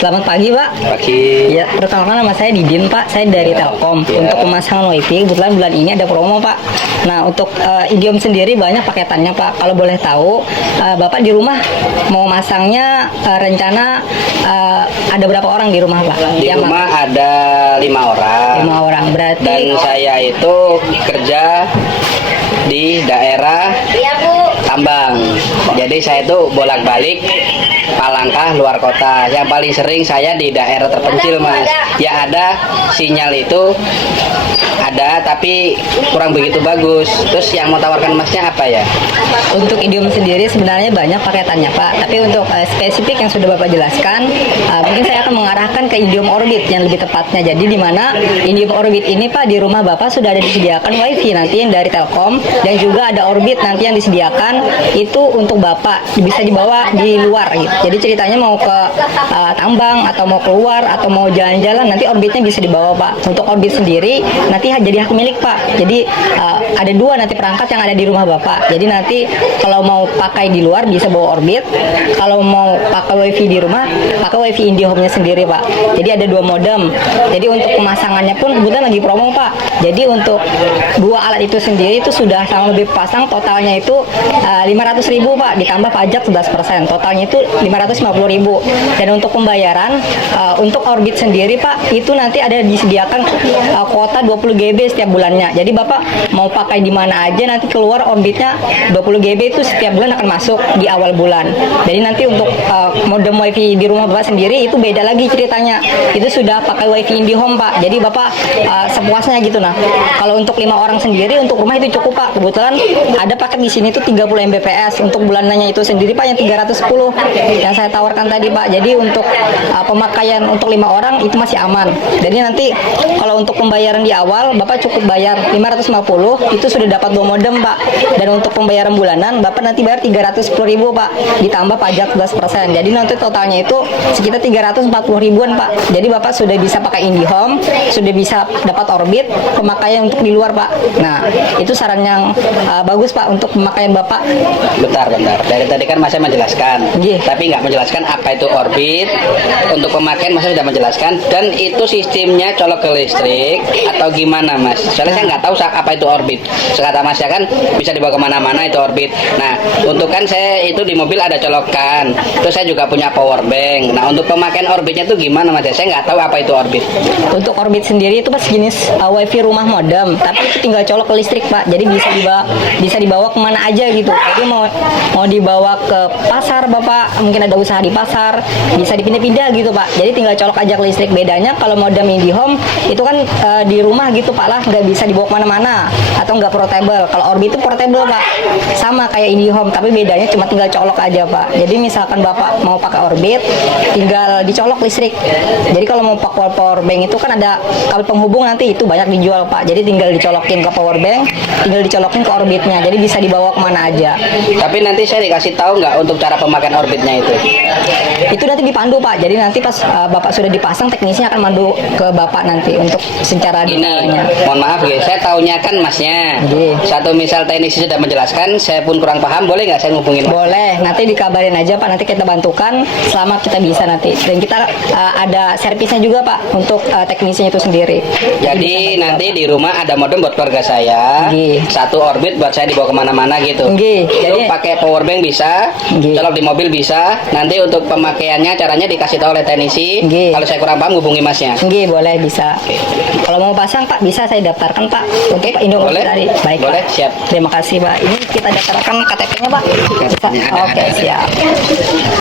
Selamat pagi, Pak. Pagi. Ya, pertama nama saya Didin, Pak. Saya dari Telkom. Ya. Untuk pemasangan WiFi, kebetulan bulan ini ada promo, Pak. Nah, untuk Indihome sendiri banyak paketannya, Pak. Kalau boleh tahu, Bapak di rumah mau masangnya rencana ada berapa orang di rumah, Pak? Di rumah ada 5 orang. 5 orang. Berarti Dan saya itu kerja di daerah Tambang. Jadi saya itu bolak-balik Palangka luar kota. Yang paling sering saya di daerah terpencil, Mas. Ya ada sinyal itu ada, tapi kurang begitu bagus. Terus yang mau tawarkan Masnya apa ya? untuk Indihome sendiri sebenarnya banyak paketannya, Pak. Tapi untuk spesifik yang sudah Bapak jelaskan, mungkin saya akan mengarahkan ke Indihome Orbit yang lebih tepatnya. Jadi di mana Indihome Orbit ini, Pak, di rumah Bapak sudah ada disediakan WiFi nanti yang dari Telkom, dan juga ada Orbit nanti yang disediakan itu untuk Bapak bisa dibawa di luar gitu. Jadi ceritanya mau ke Tambang atau mau keluar atau mau jalan-jalan, nanti Orbitnya bisa dibawa, Pak. Untuk Orbit sendiri nanti jadi hak milik, Pak. Jadi ada 2 nanti perangkat yang ada di rumah Bapak. Jadi nanti kalau mau pakai di luar bisa bawa Orbit. Kalau mau pakai WiFi di rumah, pakai WiFi Indihome-nya sendiri, Pak. Jadi ada 2 modem. Jadi untuk pemasangannya pun kebetulan lagi promo, Pak. Jadi untuk 2 alat itu sendiri itu sudah sama lebih pasang, totalnya itu 500.000, Pak. Ditambah pajak 11%. Totalnya itu 550.000. Dan untuk pembayaran untuk Orbit sendiri, Pak, itu nanti ada disediakan kuota 20 GB setiap bulannya. Jadi Bapak mau pakai di mana aja, nanti keluar Orbitnya 20 GB itu setiap bulan akan masuk di awal bulan. Jadi nanti untuk modem WiFi di rumah Bapak sendiri itu beda lagi ceritanya. Itu sudah pakai WiFi Indihome, Pak. Jadi Bapak sepuasnya gitu. Nah, kalau untuk 5 orang sendiri untuk rumah itu cukup, Pak. Kebetulan ada paket di sini tuh 30 Mbps. Untuk bulanannya itu sendiri, Pak, yang 310 yang saya tawarkan tadi, Pak. Jadi untuk pemakaian untuk 5 orang itu masih aman. Jadi nanti kalau untuk pembayaran di awal Bapak cukup bayar 550, itu sudah dapat 2 modem, Pak. Dan untuk pembayaran bulanan Bapak nanti bayar 310.000, Pak. Ditambah pajak 11%. Jadi nanti totalnya itu sekitar 340.000-an, Pak. Jadi Bapak sudah bisa pakai Indihome, sudah bisa dapat Orbit, pemakaian untuk di luar, Pak. Nah, itu saran yang bagus, Pak, untuk pemakaian Bapak. Bentar. Dari tadi kan Masnya menjelaskan, Iya. tapi nggak menjelaskan apa itu Orbit. Untuk pemakaian Masnya sudah menjelaskan, dan itu sistemnya colok ke listrik atau gimana, Mas? Soalnya saya nggak tahu apa itu Orbit. Sekata Masnya kan bisa dibawa kemana-mana itu Orbit. Nah, untuk kan saya itu di mobil ada colokan. Terus saya juga punya power bank. Nah, untuk pemakaian Orbitnya itu gimana, Mas? Saya nggak tahu apa itu Orbit. Untuk Orbit sendiri itu pas jenis WiFi rumah modem, tapi itu tinggal colok ke listrik, Pak. Jadi bisa dibawa kemana aja gitu. Jadi mau dibawa ke pasar, Bapak, mungkin ada usaha di pasar, bisa dipindah-pindah gitu, Pak. Jadi tinggal colok aja ke listrik. Bedanya kalau modem Indihome itu kan di rumah gitu, Pak, lah, nggak bisa dibawa kemana-mana atau nggak portable. Kalau Orbit itu portable, Pak, sama kayak Indihome, tapi bedanya cuma tinggal colok aja, Pak. Jadi misalkan Bapak mau pakai Orbit, tinggal dicolok listrik. Jadi kalau mau pakai power bank itu kan ada kabel penghubung, nanti itu banyak dijual, Pak. Jadi tinggal dicolokin ke power bank, tinggal dicolokin ke Orbitnya. Jadi bisa dibawa kemana aja. Tapi nanti saya dikasih tahu nggak untuk cara pemakaian Orbitnya itu? Itu nanti dipandu, Pak. Jadi nanti pas Bapak sudah dipasang, teknisnya akan mandu ke Bapak nanti untuk secara detailnya. Mohon maaf ya, saya taunya kan Masnya. Satu misal teknisi sudah menjelaskan, saya pun kurang paham, boleh nggak saya ngubungin Mas? Boleh, nanti dikabarin aja, Pak. Nanti kita bantukan selama kita bisa nanti. Dan kita ada servisnya juga, Pak, untuk teknisnya itu sendiri. Jadi nanti di rumah ada modem buat keluarga saya, satu Orbit buat saya dibawa kemana-mana gitu. Jadi pakai power bank bisa, colok di mobil bisa. Nanti untuk pemakaiannya caranya dikasih tahu oleh teknisi. Kalau saya kurang paham hubungi Masnya. Boleh, bisa. Kalau mau pasang, Pak, bisa saya daftarkan, Pak. Untuk Indihome tadi. Baik, boleh, Pak. siap. Terima kasih, Pak. Ini kita daftarkan KTP-nya, Pak. Bisa. Oke, siap.